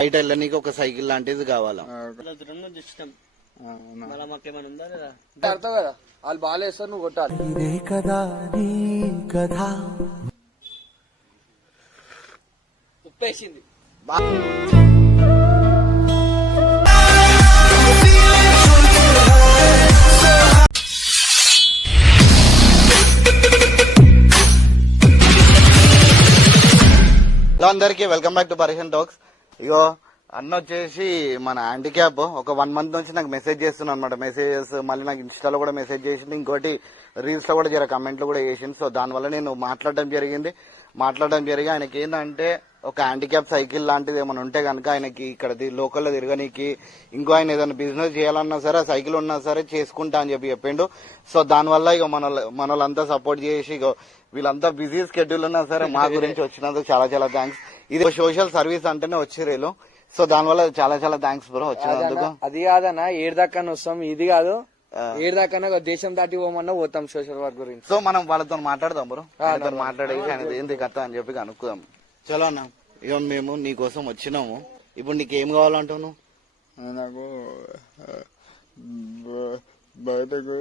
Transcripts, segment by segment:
బయట వెళ్ళనీకి ఒక సైకిల్ లాంటిది కావాలా. అర్థం కదా, వాళ్ళు బాగా వేస్తారు, నువ్వు కొట్టాలి. ఉప్పేసింది. హలో అందరికి, వెల్కమ్ బ్యాక్ టు పరేషన్ టాక్స్. ఇగో అన్న వచ్చేసి మన హ్యాండిక్యాప్ ఒక 1 month నుంచి నాకు మెసేజ్ చేస్తున్నాను అనమాట. మెసేజెస్ మళ్ళీ నాకు ఇన్స్టాలో కూడా మెసేజ్ చేసింది, ఇంకోటి రీల్స్ లో కూడా కమెంట్లు కూడా చేసింది. సో దానివల్ల నేను మాట్లాడడం జరిగి ఆయనకి ఏంటంటే ఒక హ్యాండిక్యాప్ సైకిల్ లాంటిది ఏమైనా ఉంటే కనుక ఆయనకి ఇక్కడ లోకల్లో తిరగనీకి, ఇంకో ఆయన ఏదైనా బిజినెస్ చేయాలన్నా సరే సైకిల్ ఉన్నా సరే చేసుకుంటా అని చెప్పిండు. సో దానివల్ల ఇక మన వాళ్ళంతా సపోర్ట్ చేసి, ఇక వీళ్ళంతా బిజీ స్కెడ్యూల్ ఉన్నా సరే మా గురించి వచ్చినందుకు చాలా చాలా థ్యాంక్స్. ఇది సోషల్ సర్వీస్ అంటేనే వచ్చిరేలు. సో దానివల్ల చాలా చాలా థ్యాంక్స్ బ్రో వచ్చినందుకు. అది కాదన్నా, ఏడు దాకా వస్తాం, ఇది కాదు ఏడు దాకా దేశం దాటి పోమన్నా పోతాం సోషల్ వర్క్ గురించి. సో మనం వాళ్ళతో మాట్లాడదాం బ్రో, వాళ్ళతో మాట్లాడేసి ఆయన ఏంది కథ అని చెప్పి కనుక్కుందాం. చలో అన్న, ఇక మేము నీకోసం వచ్చినాము. ఇప్పుడు నీకేం కావాలంటావు? నాకు బయటకు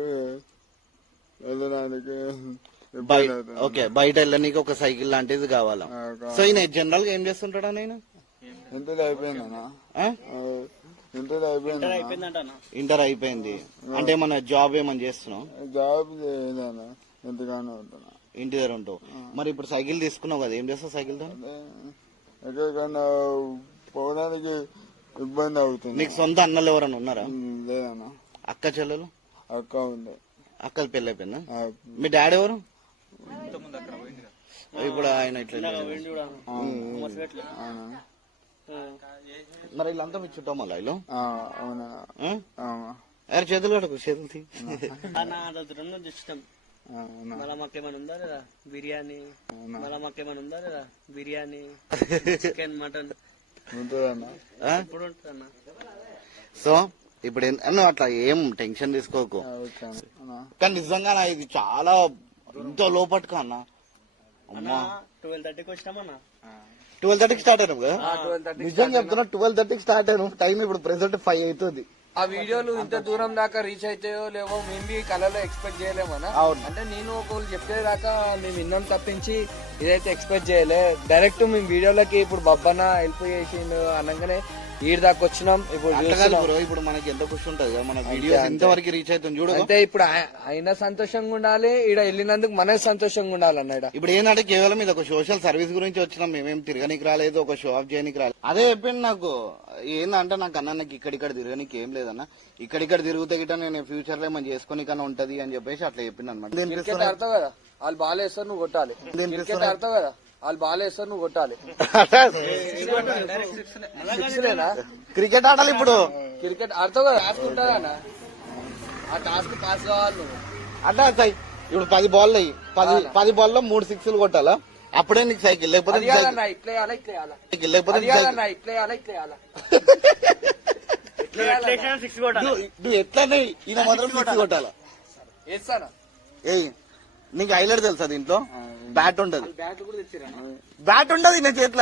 వెళ్ళడానికి ఓకే, బయట వెళ్ళనీకి ఒక సైకిల్ లాంటిది కావాలా. సో ఈయన జనరల్ గా ఏం చేస్తుంటాడా? నేను ఇంటర్ అయిపోయిందన్నా, ఇంటర్ అయిపోయింది అంటే మన జాబ్ ఏమని చేస్తున్నావు? జాబ్ చేయలేనా, ఇంటిగానే ఉంటున్నా. ఇంటి దగ్గర ఉంటావు. మరి ఇప్పుడు సైకిల్ తీసుకున్నావు కదా, ఏం చేస్తావు సైకిల్ తో? ఎక్కడికన్నా పోవడానికి ఇబ్బంది అవుతుంది. నీకు సొంత అన్నలు ఎవరైనా ఉన్నారా? లేదన్నా. అక్క చెల్లెలు? అక్క ఉంది. అక్కది పెళ్ళి అయిపోయిందా? మీ డాడీ ఎవరు? ఇప్పుడు ఆయన ఇట్లా మరి వీళ్ళంతా మీ చుట్టం మళ్ళీ వీళ్ళు? ఎవరు చేతులు కడకు, చేతులు తీ. Biryani chicken mutton. సో ఇప్పుడు నువ్వు అట్లా ఏం టెన్షన్ తీసుకోకు. కానీ నిజంగా ఇది చాలా ఎంతో లోపట్టుగా అన్న. అమ్మా 12:30కి వచ్చినామన్నా. 12:30కి స్టార్ట్ అయినాం కదా, నిజంగా చెప్తున్నా. 12:30కి స్టార్ట్ అయినాం, టైం ఇప్పుడు ప్రెసెంట్ 5 అవుతుంది. ఆ వీడియోలు ఇంత దూరం దాకా రీచ్ అవుతాయో లేవో మేము బి కళలో ఎక్స్పెక్ట్ చేయలేమన్నా. అంటే నేను ఒకళ్ళు చెప్పేదాకా మేము విన్నాం తప్పించి ఇదైతే ఎక్స్పెక్ట్ చేయలే. డైరెక్ట్ మేము వీడియోలకి ఇప్పుడు బబ్బన్న హెల్ప్ చేసిండు అనగానే ఈడ దాకా వచ్చినాం. ఇప్పుడు మనకి ఎంత ఖుషి ఉంటది కదా, మన వీడియో ఎంతవరకు రీచ్ అవుతుంది చూడు. అంటే ఇప్పుడు అయినా సంతోషంగా ఉండాలి, ఈడ వెళ్ళినందుకు మనకి సంతోషంగా ఉండాలి అన్నాడు. ఇప్పుడు ఏంటంటే కేవలం ఇది ఒక సోషల్ సర్వీస్ గురించి వచ్చినాం, మేమేం తిరగనికి రాలేదు, ఒక షో ఆఫ్ చేయడానికి రాలేదు. అదే చెప్పింది నాకు. ఏందంటే నాకు అన్న నాకు ఇక్కడిక్కడ తిరగనికి ఏం లేదన్న, ఇక్కడిక్కడ తిరుగుతే గిట్ట నేను ఫ్యూచర్ లో ఏమైనా చేసుకుని కన్నా ఉంటది అని చెప్పేసి అట్లా చెప్పింది అనమాట. అర్థం కదా, వాళ్ళు బాగా వేస్తారు, నువ్వు కొట్టాలి. అర్థం కదా, వాళ్ళు బాగా వేస్తారు, నువ్వు కొట్టాలి. క్రికెట్ ఆడాలి ఇప్పుడు. క్రికెట్ ఆడతావు కదా, టాస్క్ ఉంటుందా అన్న, ఆ టాస్క్ పాస్ కావాలి నువ్వు. అంటే ఇప్పుడు 10 బాల్ 10 బాల్లో 3 6 కొట్టాలా, అప్పుడే నీకు సైకిల్. లేకపోతే లేకపోతే నువ్వు ఎట్లనే ఈయన మాత్రం 6 కొట్టాలా. నీకు హైలైట్ తెలుసా దీంట్లో? బ్యాట్ ఉండదు, బ్యాట్ ఉండదు ఈయన చేట్ల,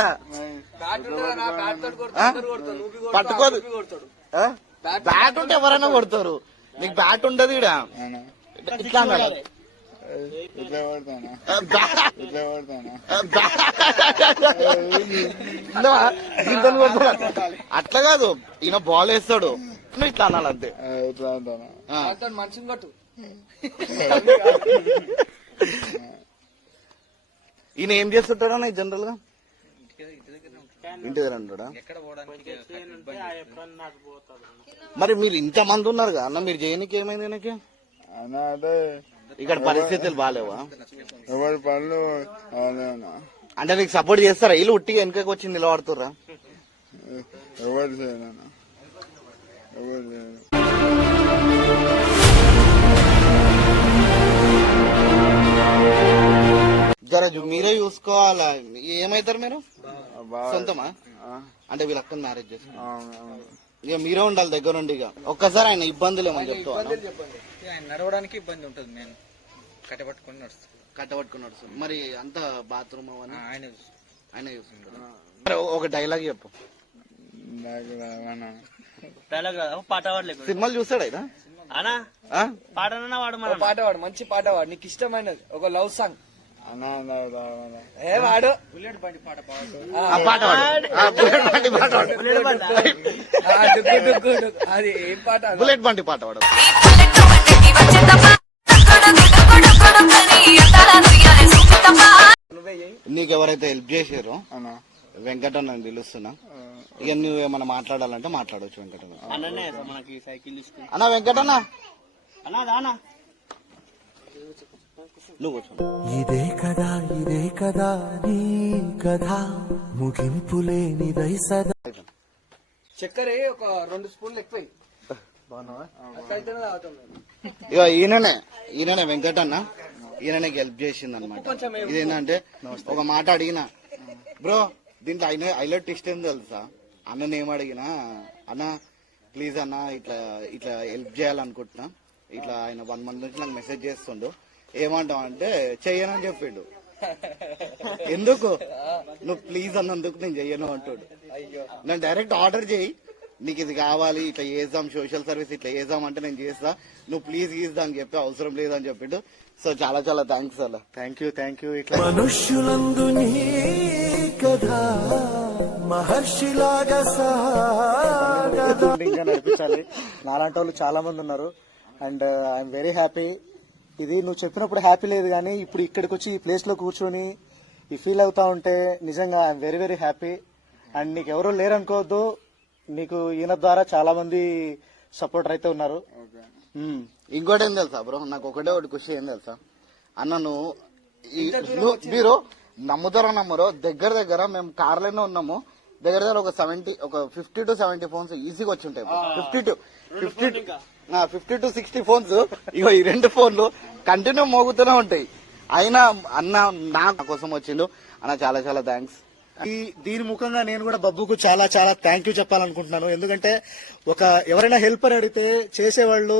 పట్టుకోదు. బ్యాట్ ఉంటే ఎవరైనా కొడతారు, నీకు బ్యాట్ ఉండదు ఈడ. ఇట్లా అన్నాడు. అట్లా కాదు, ఈయన బాల్ వేస్తాడు, ఇట్లా అనాలి అంతే. మనిషిని కొట్టు. ఈయన ఏం చేస్తుంటాడా జనరల్ గా? ఇంటి దగ్గర ఉంటాడా? మరి మీరు ఇంత మంది ఉన్నారు కదా అన్న, మీరు చేయనికి ఏమైంది ఈయనకి? అదే ఇక్కడ పరిస్థితులు బాగాలేవా? ఎవరి పనులు అంటే నీకు సపోర్ట్ చేస్తారా? వీళ్ళు ఉట్టిగా వెనకకి వచ్చి నిలబడుతుర్రా? ఎవరు చేయను, ఎవరు చేయను. జర మీరే చూసుకోవాలా. ఏమైతారు మీరు? సొంతమా? అంటే వీళ్ళ అక్కని మ్యారేజ్ చేసుకున్నారు, ఇక మీరే ఉండాలి దగ్గర నుండి. ఇక ఒక్కసారి ఆయన ఇబ్బందులు ఏమని చెప్తా. నడవడానికి ఇబ్బంది ఉంటుంది, నేను కట్టబట్టుకుని నడుస్తాను. మరి అంత బాత్రూమ్ అవన్నీ ఆయన చూసుకుంటారు. ఒక డైలాగ్ చెప్పు. నాకు రావనా డైలాగ్ పాట పాడలేదు సినిమాలు చూస్తాడు ఆయన అనా ఆ? పాడనన్నా వాడు ఒక మన పాట పాడు, మంచి పాట పాడు, నీకు ఇష్టమైనది ఒక లవ్ సాంగ్. అన్నా నాకు రావనా ఏ వాడు ఆ పాట పాడు. ఆ, బుల్లెట్ బండి పాట పాడు. డుగ్గు డుగ్గు డుగ్గు. అది ఏం పాట అది? బుల్లెట్ బండి పాట పాడు. నువ్వే చెయ్యి. నీకు ఎవరైతే హెల్ప్ చేసారో అన్నా వెంకటన్న అని పిలుస్తున్నా. ఇక నువ్వు ఏమైనా మాట్లాడాలంటే మాట్లాడవచ్చు వెంకటన్న. అన్ననే మనకి సైకిల్ తీసుకుని అన్నా వెంకటన్న అన్నా దానా నువ్వు కూర్చో. ఇదే కదా నీ కథ ముగింపు లేనిదై సదా చక్కెర ఒక 2 స్పూన్లు ఎక్కువ వెయ్యి. అట్లయితేనే తాగుతాం మేము. ఇక ఈయననే వెంకటన్న ఈయననే హెల్ప్ చేసింది అనమాట. ఇదేంటంటే ఒక మాట అడిగిన బ్రో దీంట్లో హైలైట్ ఇష్టం ఏం తెలుసా, అన్నని ఏం అడిగినా అన్న ప్లీజ్ అన్న ఇట్లా ఇట్లా హెల్ప్ చేయాలనుకుంటున్నా, ఇట్లా ఆయన 1 month నుంచి నాకు మెసేజ్ చేస్తుండు, ఏమంటావు అంటే చెయ్యనని చెప్పిండు. ఎందుకు నువ్వు ప్లీజ్ అన్నందుకు నేను చెయ్యను అంటాడు. నేను డైరెక్ట్ ఆర్డర్ చేయి, నీకు ఇది కావాలి ఇట్లా చేద్దాం సోషల్ సర్వీస్ ఇట్లా చేద్దాం అంటే నేను చేస్తా, నువ్వు ప్లీజ్ గీస్దా అని చెప్పి అవసరం లేదని చెప్పిండు. సో చాలా చాలా థ్యాంక్స్ అలా. థ్యాంక్ యూ ఇట్లా మనుష్యులందు నీ కథ మహర్షిలాగా సాగదా ఇంకా నడిపించాలి. నాలాంటి వాళ్ళు చాలా మంది ఉన్నారు అండ్ ఐఎమ్ వెరీ హ్యాపీ. ఇది నువ్వు చెప్పినప్పుడు హ్యాపీ లేదు కానీ ఇప్పుడు ఇక్కడికి వచ్చి ఈ ప్లేస్ లో కూర్చొని ఈ ఫీల్ అవుతా ఉంటే నిజంగా I'm very very happy. And నీకు ఎవరు లేరనుకోవద్దు, నీకు ఈయన ద్వారా చాలా మంది సపోర్టర్ అయితే ఉన్నారు. ఇంకోటి ఏం తెలుసా బ్రో, నాకు ఒకటే ఒకటి ఖుషి ఏం తెలుసా అన్న, మీరు నమ్ముతారో నమ్మరో దగ్గర దగ్గర మేము కార్లోనే ఉన్నాము, దగ్గర దగ్గర ఒక 50 to 70 ఫోన్స్ ఈజీగా వచ్చి ఉంటాయి. 50 to 60 ఫోన్స్. ఇగో ఈ 2 ఫోన్లు కంటిన్యూ మోగుతూనే ఉంటాయి. అయినా అన్న నా కోసం వచ్చిండు అన్న, చాలా చాలా థ్యాంక్స్. దీని ముఖంగా నేను కూడా బబ్బుకు చాలా చాలా థ్యాంక్ యూ చెప్పాలనుకుంటున్నాను. ఎందుకంటే ఎవరైనా హెల్పర్ అడిగితే చేసేవాళ్ళు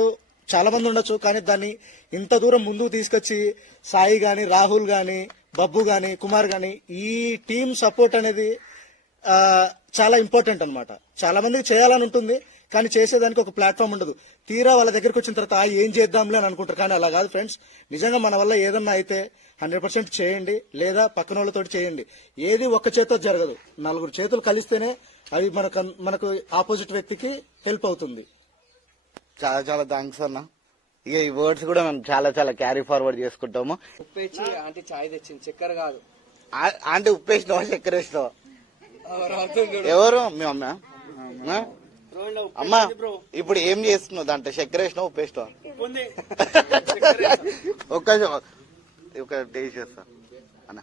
చాలా మంది ఉండొచ్చు, కానీ దాన్ని ఇంత దూరం ముందుకు తీసుకొచ్చి సాయి గాని, రాహుల్ గాని, బబ్బు గాని, కుమార్ గాని ఈ టీమ్ సపోర్ట్ అనేది చాలా ఇంపార్టెంట్ అన్నమాట. చాలా మందికి చేయాలని ఉంటుంది కానీ చేసేదానికి ఒక ప్లాట్ఫామ్ ఉండదు. తీరా వాళ్ళ దగ్గరికి వచ్చిన తర్వాత ఏం చేద్దాంలే అని అనుకుంటారు, కానీ అలా కాదు ఫ్రెండ్స్. నిజంగా మన వల్ల ఏదన్నా అయితే 100% చేయండి, లేదా పక్కన వాళ్ళతో చేయండి. ఏది ఒక్క చేతితో జరగదు, 4 చేతులు కలిస్తేనే అవి మనకు ఆపోజిట్ వ్యక్తికి హెల్ప్ అవుతుంది. చాలా చాలా థ్యాంక్స్ అన్న. ఇక ఈ వర్డ్స్ కూడా మేము చాలా చాలా క్యారీ ఫార్వర్డ్ చేసుకుంటాము. ఉప్పేచి ఆంటీ చాయ్ తెచ్చింది, చక్కెర కాదు. అంటే ఉప్పేసినావా చక్కెర వేసినావా? అవుతుంది. ఎవరు మీ అమ్మ? అమ్మా ఇప్పుడు ఏం చేస్తున్నావు? దాంట్లో చక్కెర వేసినావు ఉప్పు వేసినావా? ఒక టేస్ట్ చేస్తా అన్న.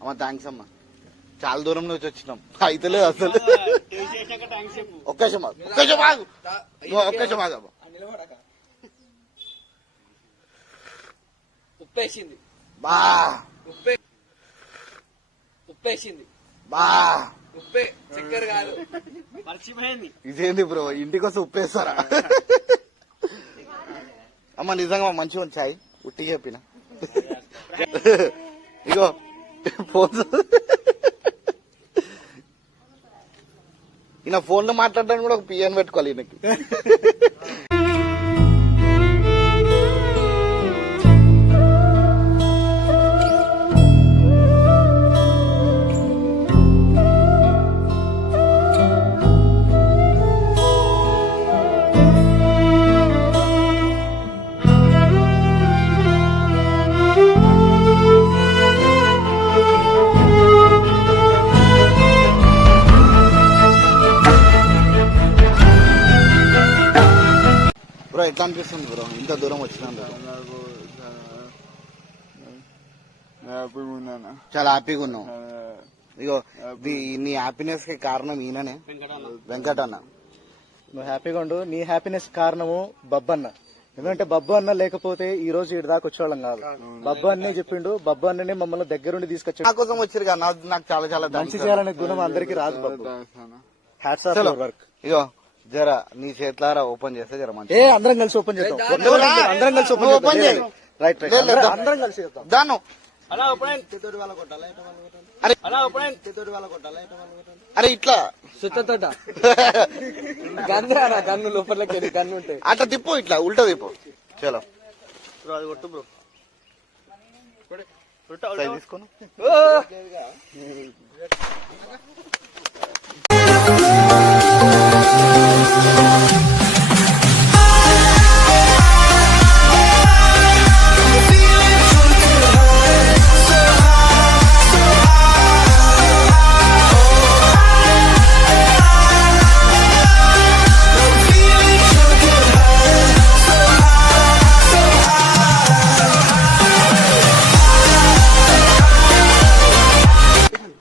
అమ్మ థ్యాంక్స్ అమ్మా, చాలా దూరం నుంచి వచ్చినాం, అయితే లేదు అసలు. ఒక్క ఉప్పేసింది బా ఉప్పేసింది బా ఉప్పే, చక్కెర కాదు. మర్చిపోయింది. ఇదేంది బ్రో ఇంటికి వస్తే ఉప్పేస్తారా? అమ్మ నిజంగా మంచిగా ఉంది చాయ్, ఉట్టి చెప్పిన. ఇగో ఫోన్ ఈయన ఫోన్ లో మాట్లాడడానికి కూడా ఒక పిఎన్ పెట్టుకోవాలి ఈయనకి. బ్రో ఎట్లా అనిపిస్తుంది బ్రో ఇంత దూరం వచ్చినందుకు? నాకు హ్యాపీగా ఉన్నాను. చాలా హ్యాపీగా ఉన్నావు. ఇగో నీ హ్యాపీనెస్ కి కారణం ఈయననే, వెంకటన్న. నువ్వు హ్యాపీగా ఉండు. నీ హ్యాపీనెస్ కారణము బబ్బన్న. ఎందుకంటే బబ్బు అన్న లేకపోతే ఈ రోజు ఇటు దాకా వచ్చేవాళ్ళం కాదు. బబ్బు అన్నే చెప్పిండు, బబ్బు అన్ననే మమ్మల్ని దగ్గరుండి తీసుకొచ్చాడు. నా కోసం వచ్చారు కదా, నాకు చాలా చాలా మంచి చేయాలనే గుణం అందరికి రాదు బబ్బు. Hats off your work. ఇగో జర నీ చేతులారా ఓపెన్ చేస్తే జర మంచి. అందరం కలిసి ఓపెన్ చేద్దాం. అందరం కలిసి ఓపెన్ చేద్దాం. రైట్ అందరం కలిసి చేద్దాం. దాను అలా ఓపెన్ అరే అలా ఓపెన్ అరే ఇట్లా సుత్తతోట గన్ను రా గన్ను లోపలికి వెళ్ళి గన్ను ఉంటాయి. అట్లా తిప్పు, ఇట్లా ఉల్టా తిప్పు. చలో బ్రో అది కొట్టు బ్రో సైజ్ తీసుకోను.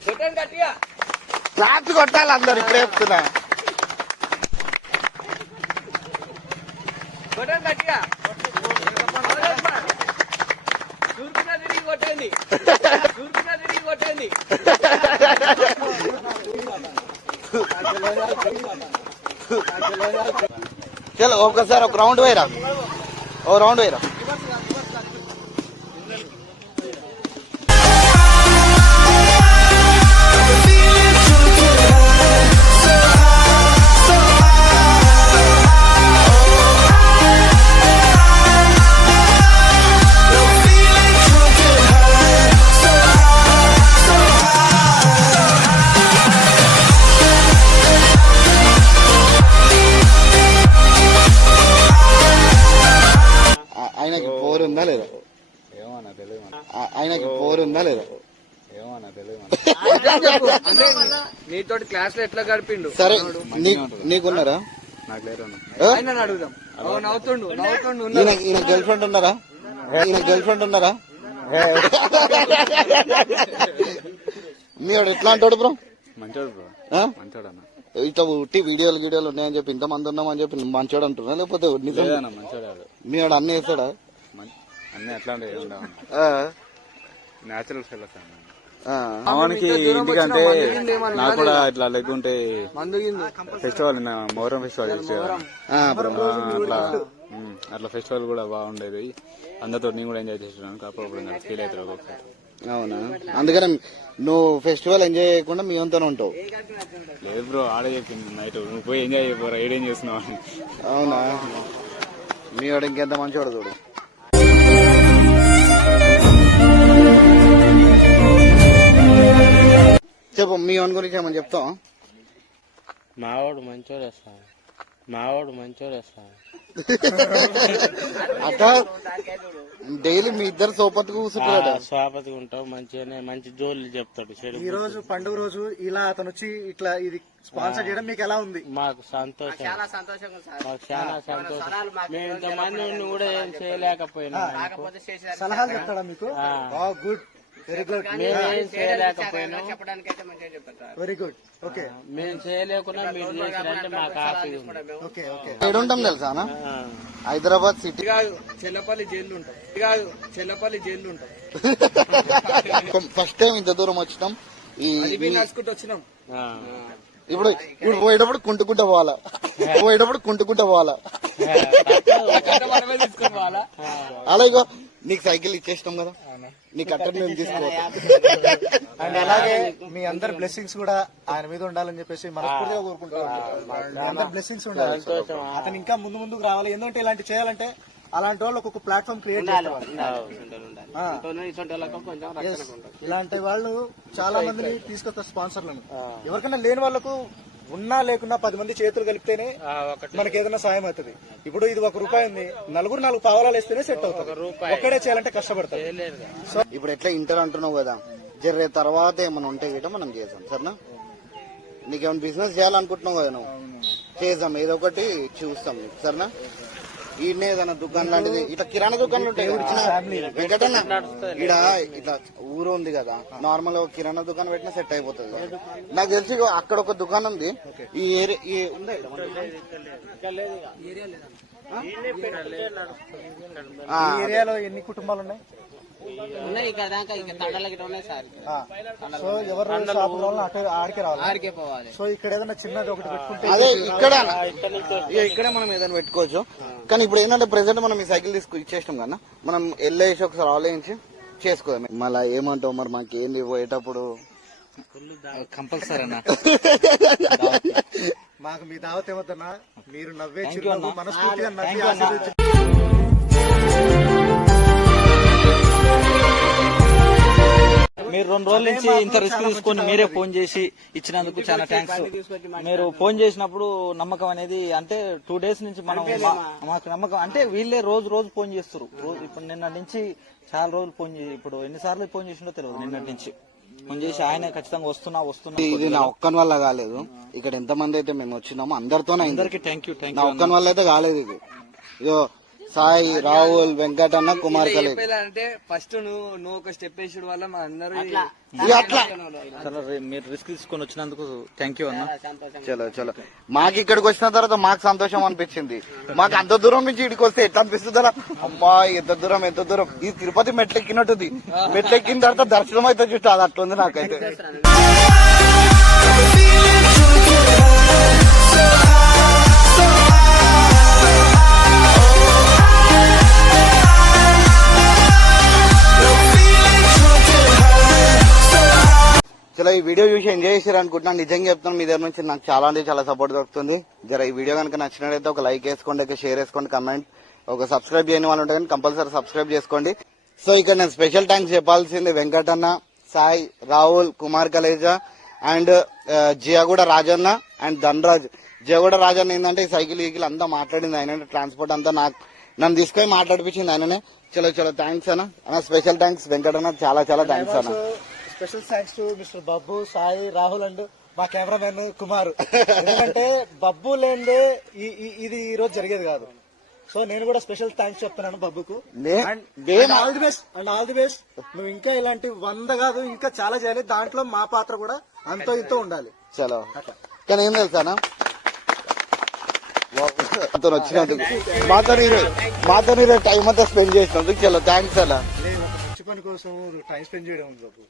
కొట్టండి గట్టిగా. క్లాప్స్ కొట్టాలి అందరు, ఇప్పుడే చెప్తున్నా. కొట్టండి గట్టిగా. తూర్పున తిరిగి కొట్టండి. తూర్పున తిరిగి కొట్టండి. చలో ఒక్కసారి ఒక రౌండ్ వేయరా, ఓ రౌండ్ వేయరా. ఆయనకి ఫోర్ ఉందా లేదా? ఆయనకి ఫోర్ ఉందా లేదా? అంటే నీతోటి క్లాస్ లో ఎట్లా గడిపిండు? సరే నీకున్నారా? ఆయన అడుగుదాం. నవ్వుతుండు నవ్వుతుండు. ఈయన గర్ల్ ఫ్రెండ్ ఉన్నారా? ఈయన గర్ల్ ఫ్రెండ్ ఉన్నారా? మీవాడు ఎట్లా అంటాడు బ్రో? మంచోడు బ్రో, ఆ? మంచోడు అన్న. ఇట్లా ఉట్టి వీడియోలు ఉన్నాయని చెప్పి ఇంతమంది ఉన్నామని చెప్పి మంచోడు అంటున్నా, లేకపోతే నిజం మంచోడు మీవాడు అన్నీ వేస్తాడా? అన్ని అట్లాంటివి ఉండవు, ఆ, న్యాచురల్ ఫెలోస్ అన్న. ఆ. మామూలుకి ఇంటికంటే నాకు కూడా ఇట్లా లెగ్ ఉంటే మందుగింది. ఫెస్టివల్ మొహరం ఫెస్టివల్ చేసే ఆ, బ్రో అట్లా ఫెస్టివల్ కూడా బాగుండేది. అందరితో నేను కూడా ఎంజాయ్ చేస్తున్నాను, కాకపోతే ఫీల్ అవుతారు ఒక్కొక్కసారి. అవునా? అందుకని నువ్వు ఫెస్టివల్ ఎంజాయ్ చేయకుండా మీ అంతానే ఉంటావు. లేదు బ్రో, ఆడే చెప్పింది నైట్ నువ్వు పోయి ఎంజాయ్ చేయబోరా, ఏడేం చేస్తున్నావు అని. అవునా? మీ వాడు ఇంకెంత మంచివాడు చూడు. చెప్పు మీ వాడి గురించి ఏమని చెప్తాం? మావాడు మంచోడు సార్, మావాడు మంచోడు సార్. అట్లా డైలీ మీ ఇద్దరు సోపతి కూర్చుంటాడు. స్వాపతిగా ఉంటావు, మంచిగానే మంచి జోలు చెప్తాడు. చెడు ఈ రోజు పండుగ రోజు ఇలా అతను వచ్చి ఇట్లా ఇది స్పాన్సర్ చేయడం మీకు ఎలా ఉంది? మాకు సంతోషం, మాకు చాలా సంతోషం. మేము ఇంతమంది ఉండి కూడా ఏం చేయలేకపోయినా, సలహాలు చెప్తాడా మీకు? గుడ్, వెరీ గుడ్, మేము ఏం చేయలేకపోయినా, వెరీ గుడ్. ఓకే, మేము చేయలేకున్నా మీరు చేసినంటే మాకు హ్యాపీగా ఉంది. Okay, okay. ఏడుంటాం తెలుసా అన్న? హైదరాబాద్ సిటీ. కాదు చెల్లపల్లి జైలు ఉంటాం. కాదు చెల్లపల్లి జైలు ఉంటాం. ఫస్ట్ టైం ఇంత దూరం వచ్చినాం. నడుచుకుంటూ వచ్చినాం. ఇప్పుడు ఇప్పుడు పోయేటప్పుడు కుంటుకుంటా పోవాలా, పోయేటప్పుడు కుంటుకుంటా పోవాలా. తీసుకొని పోవాలా? అలాగే నీకు సైకిల్ ఇచ్చేసినాం కదా, నీ కట్టడి మేము తీసుకోవాలి. అండ్ అలాగే మీ అందరి బ్లెస్సింగ్స్ కూడా ఆయన మీద ఉండాలని చెప్పేసి మనస్ఫూర్తిగా కోరుకుంటున్నాను. మీ అందరి బ్లెస్సింగ్స్ ఉండాలి, అతను ఇంకా ముందు ముందుకు రావాలి. ఎందుకంటే ఇలాంటి చేయాలంటే అలాంటి వాళ్ళు ఒక్కొక్క ప్లాట్ఫామ్ క్రియేట్ చేస్తారు. ఇలాంటి వాళ్ళు చాలా మందిని తీసుకొస్తారు స్పాన్సర్లను. ఎవరికైనా లేని వాళ్ళకు ఉన్నా లేకున్నా 10 మంది చేతులు కలిపితేనే మనకి ఏదైనా సాయం అవుతుంది. ఇప్పుడు ఇది ₹1 ఉంది, నలుగురు 4 పావలాలు వేస్తేనే సెట్ అవుతుంది. ఒక్కడే చేయాలంటే కష్టపడతారు. సో ఇప్పుడు ఎట్లా ఇంటర్ అంటున్నావు కదా, జర్రే తర్వాత ఏమైనా ఉంటే గిట్ట మనం చేద్దాం సరేనా? నీకేమైనా బిజినెస్ చేయాలనుకుంటున్నావు కదా నువ్వు, చేద్దాం, ఏదో ఒకటి చూస్తాం నీకు సరేనా? ఈడనే ఏదైనా దుకాణం లాంటిది, ఇట్లా కిరాణా దుకాణాలు ఉంటాయి వెంకటన్న. ఈడ ఇట్లా ఊరు ఉంది కదా, నార్మల్ కిరాణా దుకాణం పెట్టినా సెట్ అయిపోతుంది. నాకు తెలిసి అక్కడ ఒక దుకాణం ఉంది. ఈ ఏరియా ఉందా? ఈ ఏరియాలో ఎన్ని కుటుంబాలు ఉన్నాయి? ఉన్నాయి కదా, తండలకి ఉన్నాయి సార్. సో ఎవరు షాపు కావాలని ఆడికే రావాలి, ఆడికే పోవాలి. సో ఇక్కడ ఏదైనా చిన్నది ఒకటి పెట్టుకుంటే అదే ఇక్కడే మనం ఏదైనా పెట్టుకోవచ్చు. కానీ ఇప్పుడు ఏంటంటే ప్రెసెంట్ మనం ఈ సైకిల్ ఇచ్చేసినాం కదా, మనం ఎల్లేసి ఒకసారి ఆలోచించి చేసుకోదాం. మళ్ళీ ఏమంటావు మరి మాకేంది పోయేటప్పుడు? కంపల్సరీ అన్న. మాకు మీ దావత్ ఏమవుతున్నా మీరు నవ్వే చిరునవ్వు మనస్ఫూర్తిగా నవ్వి ఆశీర్వదించు. మీరు 2 రోజుల నుంచి ఇంత రిస్క్ తీసుకొని మీరే ఫోన్ చేసి ఇచ్చినందుకు చాలా థ్యాంక్స్. మీరు ఫోన్ చేసినప్పుడు నమ్మకం అనేది అంటే 2 days నుంచి మనం మాకు నమ్మకం అంటే వీళ్ళే రోజు ఫోన్ చేస్తారు. ఇప్పుడు నిన్న నుంచి చాలా రోజులు ఫోన్ చేసి ఇప్పుడు ఎన్నిసార్లు ఫోన్ చేసిండో తెలియదు. నిన్నటి నుంచి ఫోన్ చేసి ఆయన ఖచ్చితంగా వస్తున్నా ఇది నా ఒక్కని వల్ల కాలేదు. ఇక్కడ ఎంత మంది అయితే మేము వచ్చినామో అందరితోనే అందరికి థ్యాంక్ యూ. నా ఒక్కని వల్ల అయితే కాలేదు. ఇది ఇదో సాయి, రాహుల్, వెంకటన్న, కుమార్ కలేజ్ అంటే ఫస్ట్ నువ్వు ఒక స్టెప్ వేసుడు వల్ల మా అందరూ అట్లా చాలా మీరు రిస్క్ తీసుకొని వచ్చినందుకు థ్యాంక్ యూ అన్న. చలో మాకు ఇక్కడికి వచ్చిన తర్వాత మాకు సంతోషం అనిపించింది. మాకు అంత దూరం నుంచి ఇక్కడికి వస్తే ఎట్లా అనిపిస్తుందా? అమ్మా ఎంత దూరం ఈ తిరుపతి మెట్లు ఎక్కినట్టుంది. మెట్లు ఎక్కిన తర్వాత దర్శనం అయితే చూస్తే అది అట్లుంది నాకైతే. చలో ఈ వీడియో చూసి ఎంజాయ్ చేసారు అనుకుంటున్నాను. నిజంగా చెప్తాను, మీ దగ్గర నుంచి నాకు చాలా అంటే చాలా సపోర్ట్ దొరుకుతుంది. జర ఈ వీడియో కనుక నచ్చినట్లయితే ఒక లైక్ వేసుకోండి, ఒక షేర్ వేసుకోండి, కమెంట్, ఒక సబ్స్క్రైబ్ చేయని వాళ్ళు ఉంటే కానీ కంపల్సరీ సబ్స్క్రైబ్ చేసుకోండి. సో ఇక్కడ నేను స్పెషల్ థ్యాంక్స్ చెప్పాల్సింది వెంకటన్న, సాయి, రాహుల్, కుమార్ కలేజా అండ్ జియాగూడ రాజన్న అండ్ ధనరాజ్. జియాగూడ రాజన్న ఏంటంటే ఈ సైకిల్ అంతా మాట్లాడింది ఆయన, ట్రాన్స్పోర్ట్ అంతా నన్ను తీసుకొని మాట్లాడిపించింది ఆయననే. చలో థ్యాంక్స్ అన్న. స్పెషల్ థ్యాంక్స్ వెంకటన్న, చాలా థ్యాంక్స్ అన్న. Special thanks to mister Babbu, Sai, Rahul and మా కెమెరామెన్ కుమార్. ఎందుకంటే బబ్బు లేనిదే ఇది ఈ రోజు జరిగేది కాదు. సో నేను కూడా స్పెషల్ థ్యాంక్స్ చెప్తున్నాను బబ్బుకు. All the best. నువ్వు ఇంకా ఇలాంటి 100 కాదు ఇంకా చాలా చేయాలి. దాంట్లో మా పాత్ర కూడా అంతో ఇంతో ఉండాలి. చలో కానీ ఏం తెలుసానా వచ్చినందుకు మాతో టైం అంతా స్పెండ్ చేసినందుకు చలో థ్యాంక్స్ అలా. మంచి పని కోసం టైం స్పెండ్ చేయడం ఉంది బబ్బు.